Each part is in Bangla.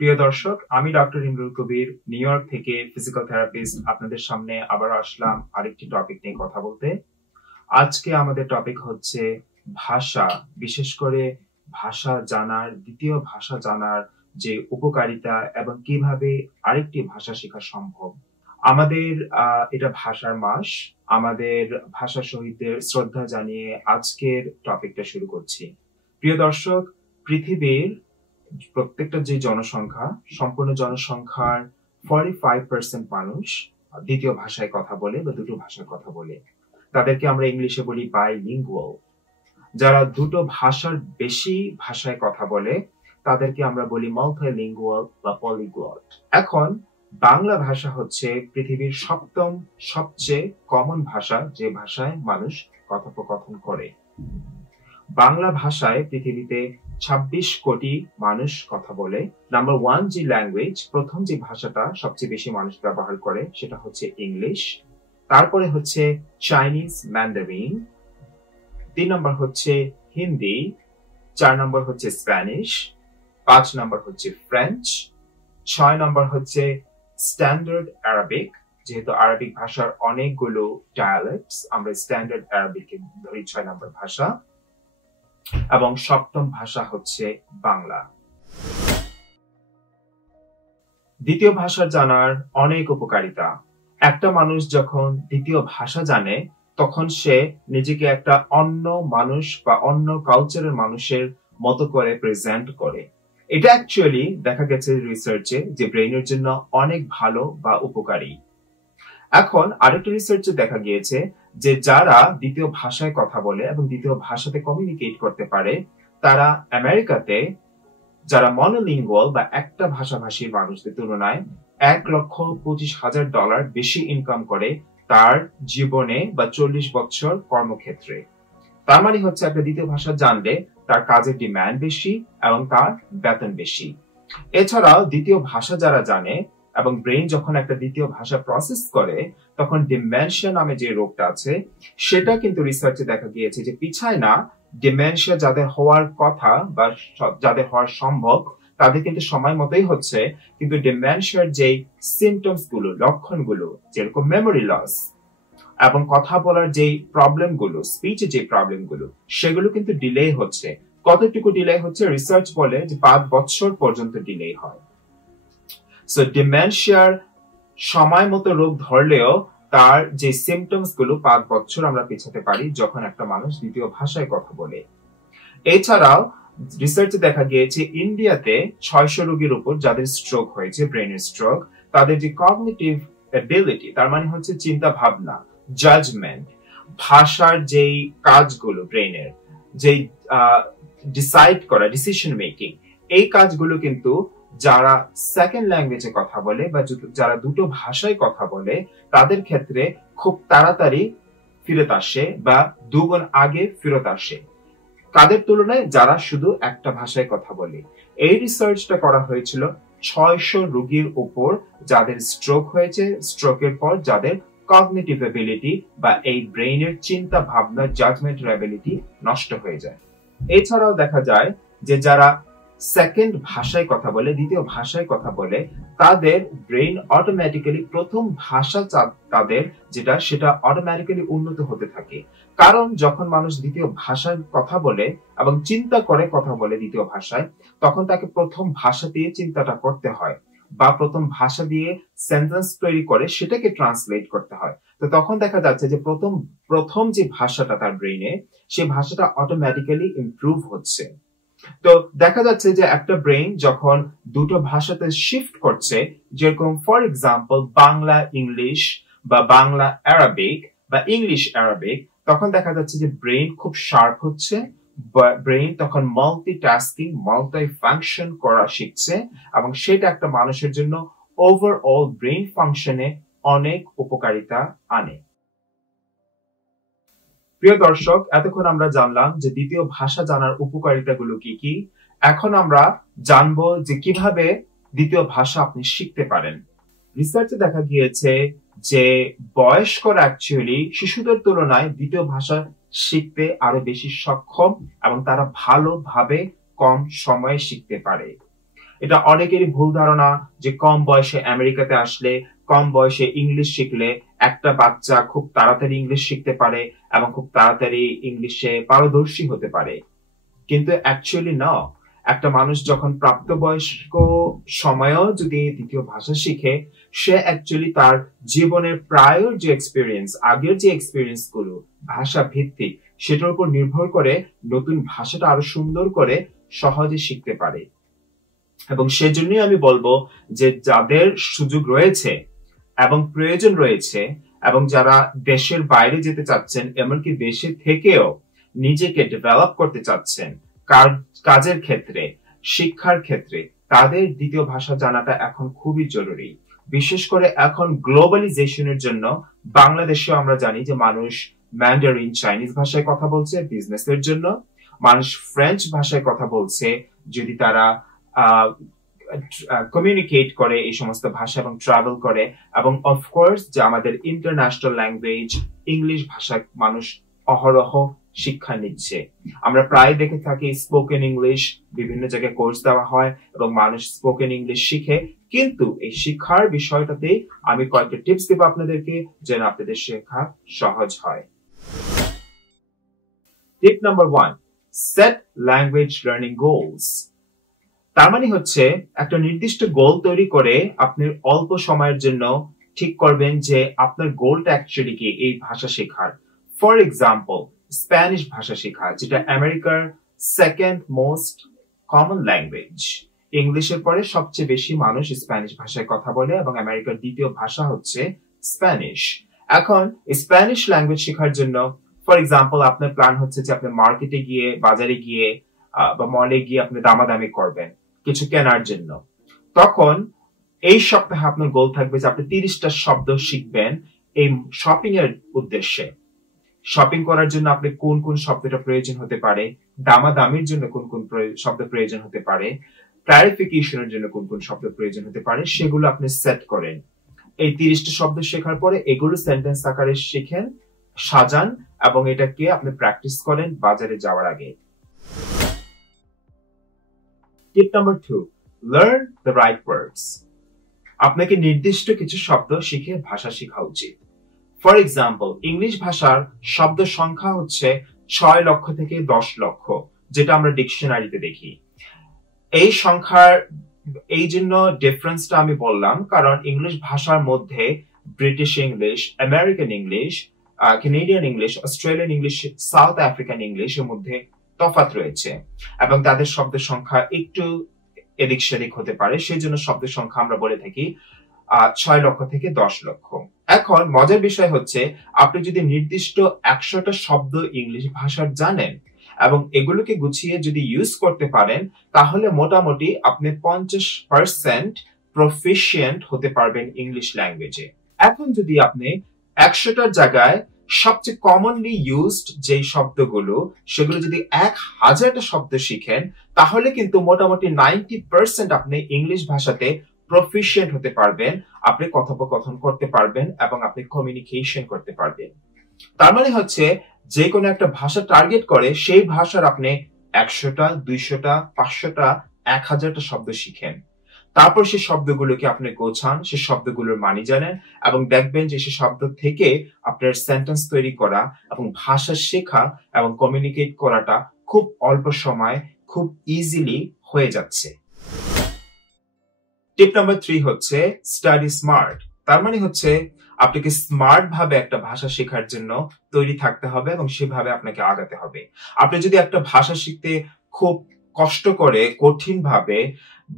প্রিয় দর্শক, আমি ডক্টর ইমরুল কবির, নিউ ইয়র্ক থেকে ফিজিক্যাল থেরাপিস্ট। আপনাদের সামনে আবার আসলাম আরেকটি টপিক নিয়ে কথা বলতে। আজকে আমাদের টপিক হচ্ছে ভাষা, বিশেষ করে ভাষা জানার, দ্বিতীয় ভাষা জানার যে উপকারিতা এবং কিভাবে আরেকটি ভাষা শেখা সম্ভব। আমাদের এটা ভাষার মাস, আমাদের ভাষা শহীদদের শ্রদ্ধা জানিয়ে আজকের টপিকটা শুরু করছি। প্রিয় দর্শক, পৃথিবীর প্রত্যেকটা যে জনসংখ্যা, সম্পূর্ণ জনসংখ্যার 45% মানুষ দ্বিতীয় ভাষায় কথা বলে বা দুটো ভাষায় কথা বলে। তাদেরকে আমরা ইংলিশে বলি বাইলিঙ্গুয়াল। যারা দুটো ভাষার বেশি ভাষায় কথা বলে তাদেরকে আমরা বলি মাল্টিলিঙ্গুয়াল বা পলিগ্লট। এখন বাংলা ভাষা হচ্ছে পৃথিবীর সপ্তম সবচেয়ে কমন ভাষা, যে ভাষায় মানুষ কথোপকথন করে। বাংলা ভাষায় পৃথিবীতে 26 কোটি মানুষ কথা বলে। নাম্বার 1 যে ল্যাঙ্গুয়েজ, প্রথম যে ভাষাটা সবচেয়ে বেশি মানুষ ব্যবহার করে সেটা হচ্ছে ইংলিশ। তারপরে হচ্ছে চাইনিজ ম্যান্ডারিন, 3 নম্বর হচ্ছে হিন্দি, 4 নম্বর হচ্ছে স্প্যানিশ, 5 নম্বর হচ্ছে ফ্রেঞ্চ, 6 নম্বর হচ্ছে স্ট্যান্ডার্ড আরবিক। যেহেতু আরবিক ভাষার অনেকগুলো ডায়ালেক্টস, আমরা স্ট্যান্ডার্ড আরবিকে ধরি 6 নম্বর ভাষা, এবং সপ্তম ভাষা হচ্ছে বাংলা। দ্বিতীয় ভাষা জানার অনেক উপকারিতা। একটা মানুষ যখন দ্বিতীয় ভাষা জানে তখন সে নিজেকে একটা অন্য মানুষ বা অন্য কালচারের মানুষের মতো করে প্রেজেন্ট করে। এটা অ্যাকচুয়ালি দেখা গেছে রিসার্চে যে ব্রেইনের জন্য অনেক ভালো বা উপকারী। এখন আরেকটা রিসার্চে দেখা গিয়েছে যে যারা দ্বিতীয় ভাষায় কথা বলে এবং দ্বিতীয় ভাষাতে কমিউনিকেট করতে পারে, তারা আমেরিকাতে যারা মনোলিঙ্গুয়াল বা একটা ভাষাভাষীর মানুষদের তুলনায় $1,25,000 বেশি ইনকাম করে তার জীবনে বা 40 বছর কর্মক্ষেত্রে। তার মানে হচ্ছে একটা দ্বিতীয় ভাষা জানলে তার কাজের ডিমান্ড বেশি এবং তার বেতন বেশি। এছাড়াও দ্বিতীয় ভাষা যারা জানে এবং ব্রেইন যখন একটা দ্বিতীয় ভাষা প্রসেস করে তখন ডিমেনশিয়া নামে যে রোগটা আছে সেটা কিন্তু রিসার্চে দেখা গিয়েছে যে পিছায় না। ডিমেনশিয়া যাদের হওয়ার কথা বা যাদের হওয়ার সম্ভব তাদের কিন্তু সময় মতোই হচ্ছে, কিন্তু ডিমেনশিয়ার যে সিমটমস গুলো, লক্ষণগুলো, যেরকম মেমোরি লস এবং কথা বলার যে প্রবলেম গুলো, স্পিচের যে প্রবলেম গুলো, সেগুলো কিন্তু ডিলে হচ্ছে। কতটুকু ডিলে হচ্ছে? রিসার্চ বলে যে 5 বছর পর্যন্ত ডিলে হয়। সো ডিমেনশিয়ার সময় মতো রোগ ধরলেও তার যে সিমটমস গুলো 5 বছর আমরা পেছাতে পারি যখন একটা মানুষ দ্বিতীয় ভাষায় কথা বলে। এছাড়াও রিসার্চে দেখা গিয়েছে ইন্ডিয়াতে 600 রোগীর উপর যাদের স্ট্রোক হয়েছে, ব্রেনের স্ট্রোক, তাদের যে কগনিটিভ এবিলিটি, তার মানে হচ্ছে চিন্তা ভাবনা, জাজমেন্ট, ভাষার যেই কাজগুলো, ব্রেনের যেই ডিসাইড করা, ডিসিশন মেকিং, এই কাজগুলো কিন্তু যারা সেকেন্ড ল্যাঙ্গুয়েজে কথা বলে বা যারা দুটো ভাষায় কথা বলে তাদের ক্ষেত্রে খুব তাড়াতাড়ি ফেরত আসে বা দুগুণ আগে ফেরত আসে কাদের তুলনায় যারা শুধু একটা ভাষায় কথা বলে। এই রিসার্চটা করা হয়েছিল 600 রোগীর উপর যাদের স্ট্রোক হয়েছে, স্ট্রোকের পর যাদের কগনিটিভ এবিলিটি বা এই ব্রেইনের চিন্তা ভাবনা, জাজমেন্টের এবিলিটি নষ্ট হয়ে যায়। এছাড়াও দেখা যায় যে যারা সেকেন্ড ভাষায় কথা বলে, দ্বিতীয় ভাষায় কথা বলে, তাদের ব্রেইন অটোমেটিক্যালি প্রথম ভাষা তাদের যেটা, সেটা অটোমেটিক্যালি উন্নত হতে থাকে। কারণ যখন মানুষ দ্বিতীয় ভাষায় কথা বলে এবং চিন্তা করে কথা বলে দ্বিতীয় ভাষায়, তখন তাকে প্রথম ভাষা দিয়ে চিন্তাটা করতে হয় বা প্রথম ভাষা দিয়ে সেন্টেন্স তৈরি করে সেটাকে ট্রান্সলেট করতে হয়। তো তখন দেখা যাচ্ছে যে প্রথম যে ভাষাটা তার ব্রেইনে, সেই ভাষাটা অটোমেটিক্যালি ইমপ্রুভ হচ্ছে। তো দেখা যাচ্ছে যে একটা ব্রেইন যখন দুটো ভাষাতে শিফট করছে, যেরকম ফর এক্সাম্পল বাংলা ইংলিশ বা বাংলা আরবিক বা ইংলিশ আরবিক, তখন দেখা যাচ্ছে যে ব্রেইন খুব শার্প হচ্ছে, ব্রেইন তখন মাল্টিটাস্কিং, মাল্টি ফাংশন করা শিখছে এবং সেটা একটা মানুষের জন্য ওভারঅল ব্রেইন ফাংশনে অনেক উপকারিতা আনে। প্রিয় দর্শক, এতক্ষণ আমরা জানলাম যে দ্বিতীয় ভাষা জানার উপকারিতাগুলো কি কি। এখন আমরা জানবো যে কিভাবে দ্বিতীয় ভাষা আপনি শিখতে পারেন। রিসার্চে দেখা গিয়েছে যে বয়স্করা অ্যাকচুয়ালি শিশুদের তুলনায় দ্বিতীয় ভাষা শিখতে আরো বেশি সক্ষম এবং তারা ভালোভাবে কম সময়ে শিখতে পারে। এটা অনেকেরই ভুল ধারণা যে কম বয়সে আমেরিকাতে আসলে, কম বয়সে ইংলিশ শিখলে একটা বাচ্চা খুব তাড়াতাড়ি ইংলিশ শিখতে পারে এবং খুব তাড়াতাড়ি ইংলিশে পারদর্শী হতে পারে, কিন্তু অ্যাকচুয়ালি না। একটা মানুষ যখন প্রাপ্তবয়স্ক সময়েও যদি দ্বিতীয় ভাষা শিখে, সে অ্যাকচুয়ালি তার জীবনের প্রায়র যে এক্সপিরিয়েন্স, আগের যে এক্সপিরিয়েন্স গুলো ভাষা ভিত্তিক, সেটার উপর নির্ভর করে নতুন ভাষাটা আরো সুন্দর করে সহজে শিখতে পারে। এবং সেজন্যই আমি বলবো যে যাদের সুযোগ রয়েছে এবং প্রয়োজন রয়েছে এবং যারা দেশের বাইরে যেতে চাচ্ছেন, এমনকি দেশে থেকেও নিজেকে ডেভেলপ করতে চাচ্ছেন কাজের ক্ষেত্রে, শিক্ষার ক্ষেত্রে, তাদের দ্বিতীয় ভাষা জানাটা এখন খুবই জরুরি। বিশেষ করে এখন গ্লোবালাইজেশনের জন্য বাংলাদেশেও আমরা জানি যে মানুষ ম্যান্ডারিন চাইনিজ ভাষায় কথা বলছে বিজনেসের জন্য, মানুষ ফ্রেঞ্চ ভাষায় কথা বলছে যদি তারা কমিউনিকেট করে এই সমস্ত ভাষা এবং ট্রাভেল করে, এবং অফকোর্স যে আমাদের ইন্টারন্যাশনাল ল্যাঙ্গুয়েজ ইংলিশ ভাষা মানুষ অহরহ শিক্ষা নিচ্ছে। আমরা প্রায় দেখে থাকি স্পোকেন ইংলিশ বিভিন্ন জায়গায় কোর্স দেওয়া হয় এবং মানুষ স্পোকেন ইংলিশ শিখে, কিন্তু এই শিক্ষার বিষয়টাতে আমি কয়েকটা টিপস দেবো আপনাদেরকে যেন আপনাদের শেখা সহজ হয়। টিপ number 1, set language learning goals. তার মানে হচ্ছে একটা নির্দিষ্ট গোল তৈরি করে আপনি অল্প সময়ের জন্য ঠিক করবেন যে আপনার গোলটা অ্যাকচুয়ালি কি এই ভাষা শেখার। ফর এক্সাম্পল, স্প্যানিশ ভাষা শেখা, যেটা আমেরিকার সেকেন্ড মোস্ট কমন ল্যাঙ্গুয়েজ। ইংলিশের পরে সবচেয়ে বেশি মানুষ স্প্যানিশ ভাষায় কথা বলে এবং আমেরিকার দ্বিতীয় ভাষা হচ্ছে স্প্যানিশ। এখন স্প্যানিশ ল্যাঙ্গুয়েজ শেখার জন্য ফর এক্সাম্পল আপনার প্ল্যান হচ্ছে যে আপনি মার্কেটে গিয়ে, বাজারে গিয়ে বা মলে গিয়ে আপনি দামাদামি করবেন কিছু কেনার জন্য। তখন এই সপ্তাহে আপনার গোল থাকবে যে আপনি 30টা শব্দ শিখবেন এই শপিং এর উদ্দেশ্যে। শপিং করার জন্য আপনি কোন কোন শব্দটা প্রয়োজন হতে পারে, দামাদামির জন্য কোন কোন শব্দ প্রয়োজন হতে পারে, ক্লারিফিকেশনের জন্য কোন কোন শব্দ প্রয়োজন হতে পারে, সেগুলো আপনি সেট করেন। এই 30টা শব্দ শেখার পরে এগুলো সেন্টেন্স আকারে শিখেন, সাজান এবং এটাকে আপনি প্র্যাকটিস করেন বাজারে যাওয়ার আগে। Tip number 2, learn the right words. আপনাকে নির্দিষ্ট কিছু শব্দ শিখে ভাষা শেখা উচিত। ফর এক্সাম্পল, ইংলিশ ভাষার শব্দ সংখ্যা হচ্ছে 6 লক্ষ থেকে 10 লক্ষ, যেটা আমরা ডিকশনারিতে দেখি। এই সংখ্যার এই জন্য ডিফারেন্সটা আমি বললাম কারণ ইংলিশ ভাষার মধ্যে British English, American English, Canadian English, Australian English, south African ইংলিশের মধ্যে তফাৎ রয়েছে এবং তাদের শব্দ সংখ্যা একটু এদিক সেদিক হতে পারে। সেই জন্য শব্দ সংখ্যা আমরা বলে থাকি 6 লক্ষ থেকে 10 লক্ষ। এখন মজার বিষয় হচ্ছে আপনি যদি নির্দিষ্ট 100টা শব্দ ইংলিশ ভাষার জানেন এবং এগুলোকে গুছিয়ে যদি ইউজ করতে পারেন, তাহলে মোটামুটি আপনি 50% প্রফিশিয়েন্ট হতে পারবেন ইংলিশ ল্যাঙ্গুয়েজে। এখন যদি আপনি 100টার জায়গায় সবচেয়ে কমনলি ইউজড যে শব্দগুলো, সেগুলো যদি 1000টা শব্দ শিখেন, তাহলে কিন্তু মোটামুটি 90% আপনি ইংলিশ ভাষাতে প্রফিশিয়েন্ট হতে পারবেন। আপনি কথোপকথন করতে পারবেন এবং আপনি কমিউনিকেশন করতে পারবেন। তার মানে হচ্ছে যে কোনো একটা ভাষা টার্গেট করে সেই ভাষার আপনি 100টা, 200টা, 500টা, 1000টা শব্দ শিখেন। তারপর সেই শব্দগুলোকে আপনি গোছান, সেই শব্দগুলোর মানে জানেন এবং দেখবেন যে সেই শব্দ থেকে আপনার সেন্টেন্স তৈরি করা এবং ভাষা শেখা এবং কমিউনিকেট করাটা খুব অল্প সময় খুব ইজিলি হয়ে যাচ্ছে। টিপ নাম্বার 3 হচ্ছে স্টাডি স্মার্ট। তার মানে হচ্ছে আপনাকে স্মার্ট ভাবে একটা ভাষা শেখার জন্য তৈরি থাকতে হবে এবং সেভাবে আপনাকে আগাতে হবে। আপনি যদি একটা ভাষা শিখতে খুব কষ্ট করে, কঠিন ভাবে,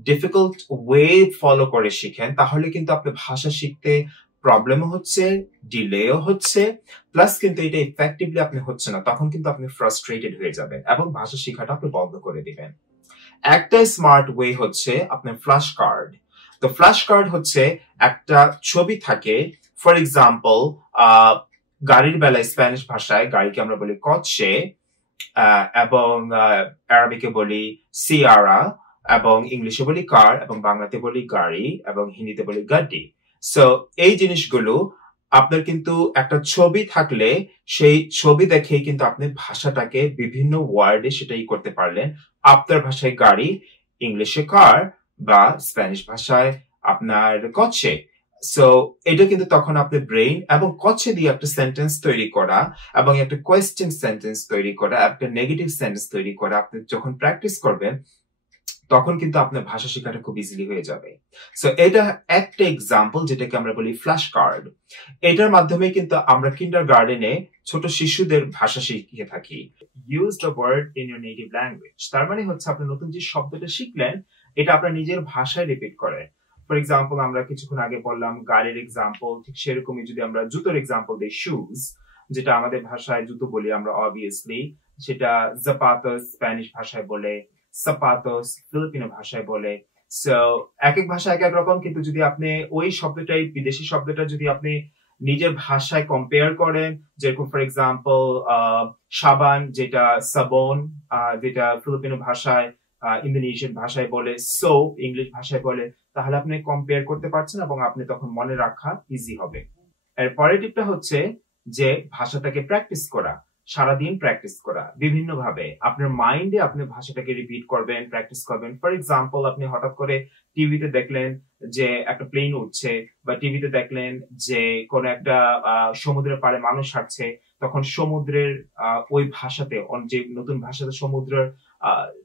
ডিফিকাল্ট ওয়ে ফলো করে শিখেন, তাহলে কিন্তু আপনার ভাষা শিখতে প্রবলেমও হচ্ছে, ডিলেও হচ্ছে, প্লাস কিন্তু এটা ইফেক্টিভলি আপনি হচ্ছে না। তখন কিন্তু আপনি ফ্রাস্ট্রেটেড হয়ে যাবেন এবং ভাষা শেখাটা আপনি বন্ধ করে দিবেন। একটা স্মার্ট ওয়ে হচ্ছে আপনার ফ্ল্যাশ কার্ড। তো ফ্ল্যাশ কার্ড হচ্ছে একটা ছবি থাকে, ফর এক্সাম্পল গাড়ির বেলায় স্প্যানিশ ভাষায় গাড়িকে আমরা বলি কচ্ছে, এবং আরবিকে বলি সিয়ারা, এবং ইংলিশে বলি কার, এবং বাংলাতে বলি গাড়ি, এবং হিন্দিতে বলি গাড্ডি। সো এই জিনিসগুলো আপনার কিন্তু একটা ছবি থাকলে সেই ছবি দেখেই কিন্তু আপনি ভাষাটাকে বিভিন্ন ওয়ার্ডে সেটাই করতে পারলেন। আপনার ভাষায় গাড়ি, ইংলিশে কার, বা স্প্যানিশ ভাষায় আপনার কচ্ছে। সো এটা কিন্তু তখন আপনার ব্রেইন এবং কচ্ছে দিয়ে একটা সেন্টেন্স তৈরি করা এবং একটা কোয়েশ্চেন সেন্টেন্স তৈরি করা, একটা নেগেটিভ সেন্টেন্স তৈরি করা আপনি যখন প্র্যাকটিস করবেন তখন কিন্তু আপনার ভাষা শেখাটা খুব ইজিলি হয়ে যাবে। সো এটা একটা এক্সাম্পল যেটাকে আমরা বলি ফ্ল্যাশ কার্ড। এটার মাধ্যমে কিন্তু আমরা কিন্ডারগার্টেনে ছোট শিশুদের ভাষা শিখিয়ে থাকি। Use the word in your native language, তার মানে হচ্ছে আপনি নতুন যে শব্দটা শিখলেন এটা আপনার নিজের ভাষায় রিপিট করেন। ফর এক্সাম্পল আমরা কিছুক্ষণ আগে বললাম গাড়ির এক্সাম্পল, ঠিক সেরকমই যদি আমরা জুতোর এক্সাম্পল দিই, শুজ, যেটা আমাদের ভাষায় জুতো বলি আমরা অবভিয়াসলি, সেটা জাপাতোস স্প্যানিশ ভাষায় বলে, সাপাতোস ফিলিপিনো ভাষায় বলে। সো এক এক ভাষা এক এক রকম, কিন্তু যদি আপনি ওই শব্দটাই বিদেশি শব্দটা যদি আপনি নিজের ভাষায় কম্পেয়ার করেন, যেরকম ফর এক্সাম্পল সাবান যেটা সাবন, যেটা ফিলিপিনো ভাষায় ইন্দোনেশিয়ান ভাষায় বলে, সোপ ইংলিশ ভাষায় বলে, তাহলে আপনি কম্পেয়ার করতে পারছেন এবং আপনি তখন মনে রাখা ইজি হবে। এর পরের টিপটা হচ্ছে যে ভাষাটাকে প্র্যাকটিস করা, সারাদিন প্র্যাকটিস করা বিভিন্ন ভাবে আপনার মাইন্ডে আপনি ভাষাটাকে রিপিট করবেন, প্র্যাকটিস করবেন। ফর এক্সাম্পল আপনি হঠাৎ করে টিভিতে দেখলেন যে একটা প্লেন উঠছে, বা টিভিতে দেখলেন যে কোন একটা সমুদ্রের পাড়ে মানুষ হাঁটছে, তখন সমুদ্রের ওই ভাষাতে যে নতুন ভাষাতে সমুদ্রের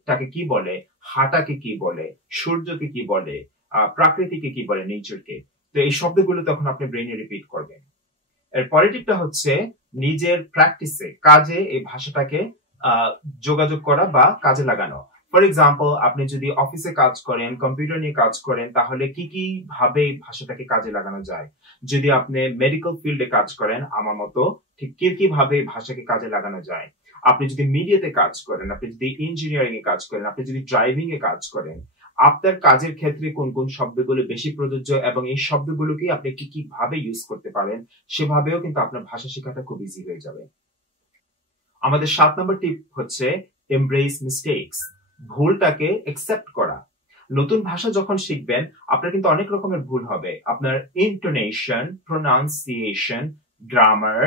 তাকে কি বলে, হাঁটাকে কি বলে, সূর্যকে কি বলে, প্রাকৃতিকে কি বলে, নেচারকে। তো এই শব্দগুলো তখন আপনি ব্রেইনে রিপিট করবেন। এর পরেরটা হচ্ছে নিজের প্র্যাকটিসে, কাজে এই ভাষাটাকে যোগাযোগ করা বা কাজে লাগানো। ফর এক্সাম্পল আপনি যদি অফিসে কাজ করেন, কম্পিউটার নিয়ে কাজ করেন, তাহলে কি কি ভাবে ভাষাটাকে কাজে লাগানো যায়। যদি আপনি মেডিকেল ফিল্ডে কাজ করেন আমার মতো, ঠিক কি কি ভাবে ভাষাকে কাজে লাগানো যায়। আপনি যদি মিডিয়াতে কাজ করেন, আপনি যদি ইঞ্জিনিয়ারিং এ কাজ করেন, আপনি যদি ড্রাইভিং এ কাজ করেন, আপনার কাজের ক্ষেত্রে কোন কোন শব্দগুলো বেশি প্রযোজ্য এবং এই শব্দগুলোকে আপনি কি কি ভাবে ইউজ করতে পারেন, সেভাবেও কিন্তু আপনার ভাষা শেখাটা খুব ইজি হয়ে যাবে। আমাদের 7 নম্বর টিপ হচ্ছে এমব্রেস মিস্টেকস, ভুলটাকে একসেপ্ট করা। নতুন ভাষা যখন শিখবেন আপনার কিন্তু অনেক রকমের ভুল হবে। আপনার ইন্টোনেশন, প্রোনাউন্সিয়েশন, গ্রামার,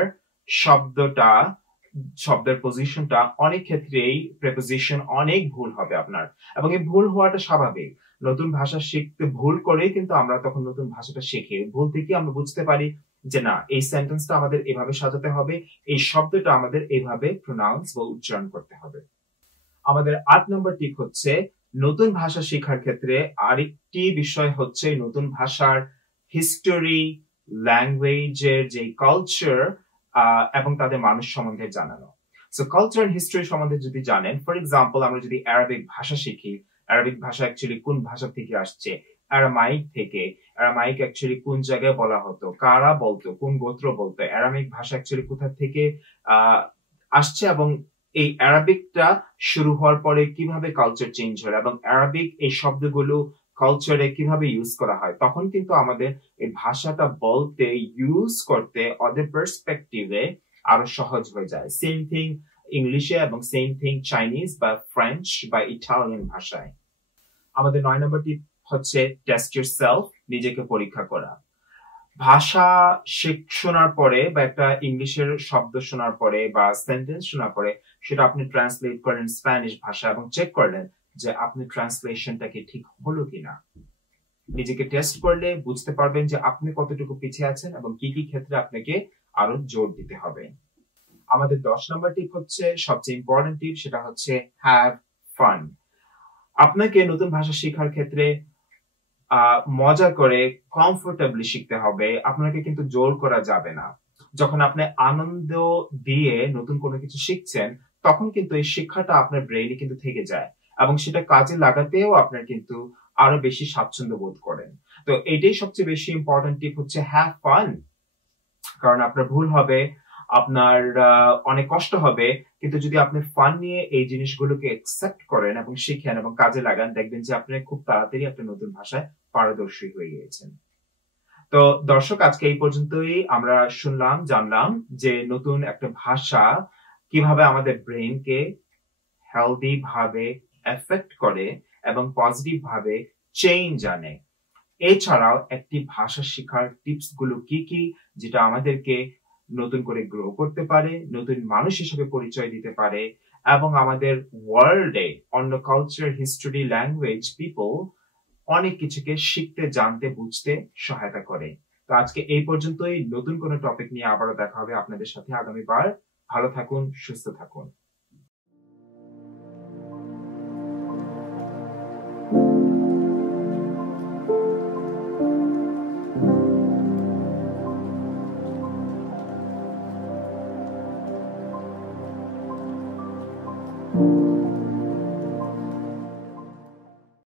শব্দের পজিশনটা, অনেক ক্ষেত্রেই প্রেপোজিশন অনেক ভুল হবে আপনার, এবং এই ভুল হওয়াটা স্বাভাবিক। নতুন ভাষা শিখতে ভুল করেই কিন্তু আমরা তখন নতুন ভাষাটা শিখি। ভুল থেকে আমরা বুঝতে পারি যে না, এই সেন্টেন্সটা আমাদের এভাবে সাজাতে হবে, এই শব্দটা আমাদের এভাবে প্রোনাউন্স বা উচ্চারণ করতে হবে। আমাদের 8 নম্বর টিপ হচ্ছে নতুন ভাষা শেখার ক্ষেত্রে আরেকটি বিষয় হচ্ছে নতুন ভাষার হিস্টোরি, ল্যাঙ্গুয়েজের যে কালচার এবং তাদের মানুষ সম্বন্ধে জানানো। সো কালচার এন্ড হিস্টরি সম্বন্ধে যদি জানেন, ফর এক্সাম্পল আমরা যদি অ্যারাবিক ভাষা শিখি, অ্যারাবিক ভাষা অ্যাকচুয়ালি কোন ভাষা থেকে আসছে, অ্যারামাইক থেকে। অ্যারামাইক অ্যাকচুয়ালি কোন জায়গায় বলা হতো, কারা বলতো, কোন গোত্র বলতো, অ্যারামিক ভাষা অ্যাকচুয়ালি কোথা থেকে আসছে, এবং এই অ্যারাবিকটা শুরু হওয়ার পরে কিভাবে কালচার চেঞ্জ হয়, এবং অ্যারাবিক এই শব্দগুলো কালচারে কিভাবে ইউজ করা হয়, তখন কিন্তু আমাদের এই ভাষাটা বলতে, ইউজ করতে ওদের পার্সপেক্টিভে আরো সহজ হয়ে যায়। সেম থিং ইংলিশে এবং সেম থিং চাইনিজ বা ফ্রেঞ্চ বা ইটালিয়ান ভাষায়। আমাদের 9 নম্বর টিপ হচ্ছে টেস্ট ইয়োরসেলফ, নিজেকে পরীক্ষা করা। ভাষা শোনার পরে বা একটা ইংলিশের শব্দ শোনার পরে বা সেন্টেন্স শোনার পরে সেটা আপনি ট্রান্সলেট করেন স্প্যানিশ ভাষা এবং চেক করলেন যে আপনি ট্রান্সলেশনটা কি ঠিক হলো কিনা। নিজেকে টেস্ট করলে বুঝতে পারবেন যে আপনি কতটুকু পিছিয়ে আছেন এবং কি কি ক্ষেত্রে আপনাকে আরো জোর দিতে হবে। আমাদের 10 নম্বর টিপ হচ্ছে সবচেয়ে ইম্পর্টেন্ট টিপ, সেটা হচ্ছে হ্যাভ ফান। আপনাকে নতুন ভাষা শেখার ক্ষেত্রে মজা করে কমফোর্টেবলি শিখতে হবে, আপনাকে কিন্তু জোর করা যাবে না। যখন আপনি আনন্দ দিয়ে নতুন কোনো কিছু শিখছেন তখন কিন্তু এই শিক্ষাটা আপনার ব্রেইনে কিন্তু থেকে যায় এবং সেটা কাজে লাগাতেও আপনার কিন্তু আরো বেশি স্বাচ্ছন্দ্য বোধ করেন। তো এটাই সবচেয়ে বেশি ইম্পর্টেন্ট টিপ হচ্ছে হ্যাভ ফান। কারণ আপনার ভুল হবে, আপনার অনেক কষ্ট হবে, কিন্তু যদি আপনি ফান নিয়ে এই জিনিসগুলোকে একসেপ্ট করেন এবং শিখেন এবং কাজে লাগান, দেখবেন যে আপনি খুব তাড়াতাড়ি আপনার নতুন ভাষায় পারদর্শী হয়ে গিয়েছেন। তো দর্শক, আজকে এই পর্যন্তই আমরা শুনলাম, জানলাম যে নতুন একটা ভাষা কিভাবে আমাদের ব্রেইনকে হেলদি ভাবে এফেক্ট করে এবং পজিটিভ ভাবে চেঞ্জ আনে। এছাড়াও একটি ভাষা শেখার টিপস গুলো কি কি, যেটা আমাদেরকে নতুন করে গ্রো করতে পারে, নতুন মানুষ হিসেবে পরিচয় দিতে পারে এবং আমাদের ওয়ার্ল্ডে অন্য কালচার, হিস্টোরি, ল্যাঙ্গুয়েজ, পিপল অনেক কিছুকে শিখতে, জানতে, বুঝতে সহায়তা করে। তো আজকে এই পর্যন্তই। নতুন কোনো টপিক নিয়ে আবারও দেখা হবে আপনাদের সাথে আগামীবার। ভালো থাকুন, সুস্থ থাকুন।